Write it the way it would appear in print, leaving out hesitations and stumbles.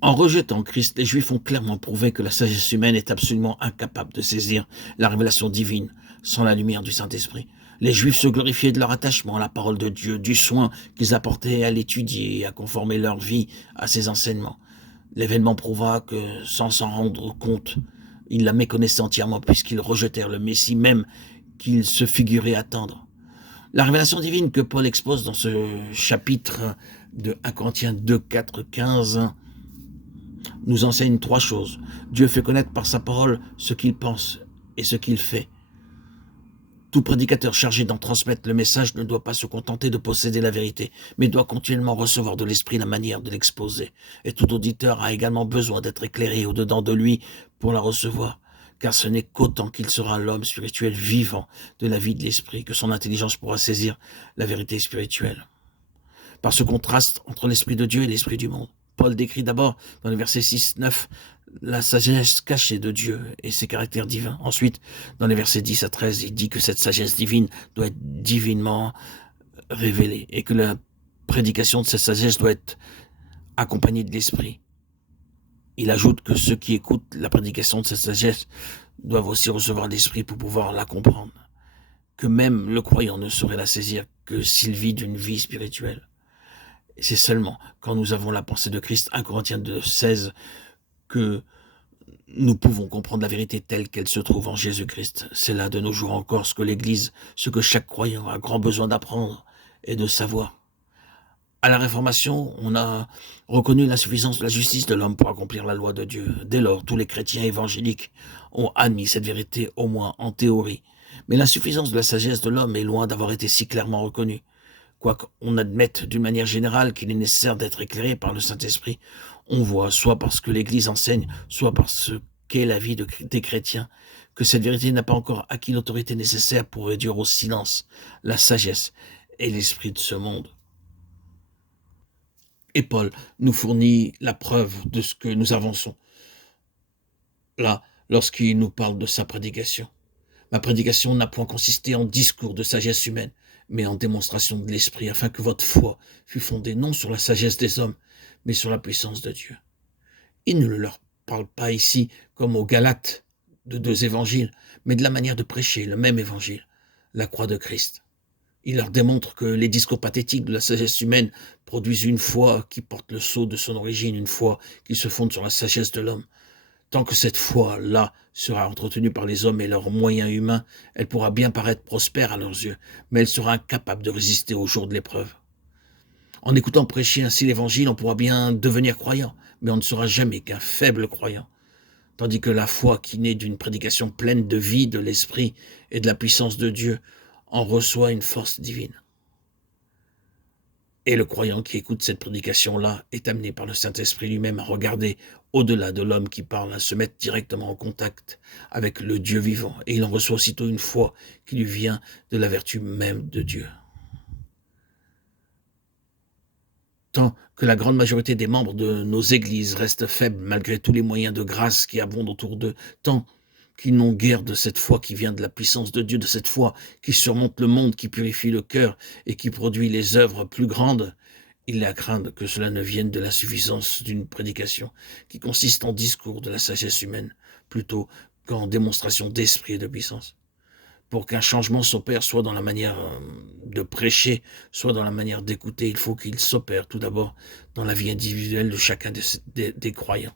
En rejetant Christ, les Juifs ont clairement prouvé que la sagesse humaine est absolument incapable de saisir la révélation divine sans la lumière du Saint-Esprit. Les Juifs se glorifiaient de leur attachement à la parole de Dieu, du soin qu'ils apportaient à l'étudier et à conformer leur vie à ses enseignements. L'événement prouva que, sans s'en rendre compte, ils la méconnaissaient entièrement puisqu'ils rejetèrent le Messie même qu'ils se figuraient attendre. La révélation divine que Paul expose dans ce chapitre de 1 Corinthiens 2, 4, 15 nous enseigne trois choses. Dieu fait connaître par sa parole ce qu'il pense et ce qu'il fait. Tout prédicateur chargé d'en transmettre le message ne doit pas se contenter de posséder la vérité, mais doit continuellement recevoir de l'esprit la manière de l'exposer. Et tout auditeur a également besoin d'être éclairé au-dedans de lui pour la recevoir, car ce n'est qu'autant qu'il sera l'homme spirituel vivant de la vie de l'esprit que son intelligence pourra saisir la vérité spirituelle. Par ce contraste entre l'esprit de Dieu et l'esprit du monde, Paul décrit d'abord dans les versets 6-9 la sagesse cachée de Dieu et ses caractères divins. Ensuite, dans les versets 10 à 13, il dit que cette sagesse divine doit être divinement révélée et que la prédication de cette sagesse doit être accompagnée de l'esprit. Il ajoute que ceux qui écoutent la prédication de cette sagesse doivent aussi recevoir l'esprit pour pouvoir la comprendre. Que même le croyant ne saurait la saisir que s'il vit d'une vie spirituelle. Et c'est seulement quand nous avons la pensée de Christ, 1 Corinthiens 2, 16, que nous pouvons comprendre la vérité telle qu'elle se trouve en Jésus-Christ. C'est là de nos jours encore ce que l'Église, ce que chaque croyant a grand besoin d'apprendre et de savoir. À la Réformation, on a reconnu l'insuffisance de la justice de l'homme pour accomplir la loi de Dieu. Dès lors, tous les chrétiens évangéliques ont admis cette vérité, au moins en théorie. Mais l'insuffisance de la sagesse de l'homme est loin d'avoir été si clairement reconnue. Quoiqu'on admette d'une manière générale qu'il est nécessaire d'être éclairé par le Saint-Esprit, on voit, soit parce que l'Église enseigne, soit parce qu'est la vie des chrétiens, que cette vérité n'a pas encore acquis l'autorité nécessaire pour réduire au silence la sagesse et l'esprit de ce monde. Et Paul nous fournit la preuve de ce que nous avançons, là, lorsqu'il nous parle de sa prédication. Ma prédication n'a point consisté en discours de sagesse humaine, mais en démonstration de l'esprit, afin que votre foi fût fondée non sur la sagesse des hommes, mais sur la puissance de Dieu. Il ne leur parle pas ici, comme aux Galates, de deux évangiles, mais de la manière de prêcher le même évangile, la croix de Christ. Il leur démontre que les discours pathétiques de la sagesse humaine produisent une foi qui porte le sceau de son origine, une foi qui se fonde sur la sagesse de l'homme. Tant que cette foi-là sera entretenue par les hommes et leurs moyens humains, elle pourra bien paraître prospère à leurs yeux, mais elle sera incapable de résister au jour de l'épreuve. En écoutant prêcher ainsi l'Évangile, on pourra bien devenir croyant, mais on ne sera jamais qu'un faible croyant. Tandis que la foi qui naît d'une prédication pleine de vie, de l'Esprit et de la puissance de Dieu en reçoit une force divine. Et le croyant qui écoute cette prédication-là est amené par le Saint-Esprit lui-même à regarder au-delà de l'homme qui parle, à se mettre directement en contact avec le Dieu vivant. Et il en reçoit aussitôt une foi qui lui vient de la vertu même de Dieu. Tant que la grande majorité des membres de nos églises restent faibles malgré tous les moyens de grâce qui abondent autour d'eux, tant qu'ils n'ont guère de cette foi qui vient de la puissance de Dieu, de cette foi qui surmonte le monde, qui purifie le cœur et qui produit les œuvres plus grandes, il est à craindre que cela ne vienne de l'insuffisance d'une prédication qui consiste en discours de la sagesse humaine, plutôt qu'en démonstration d'esprit et de puissance. Pour qu'un changement s'opère, soit dans la manière de prêcher, soit dans la manière d'écouter, il faut qu'il s'opère tout d'abord dans la vie individuelle de chacun des croyants.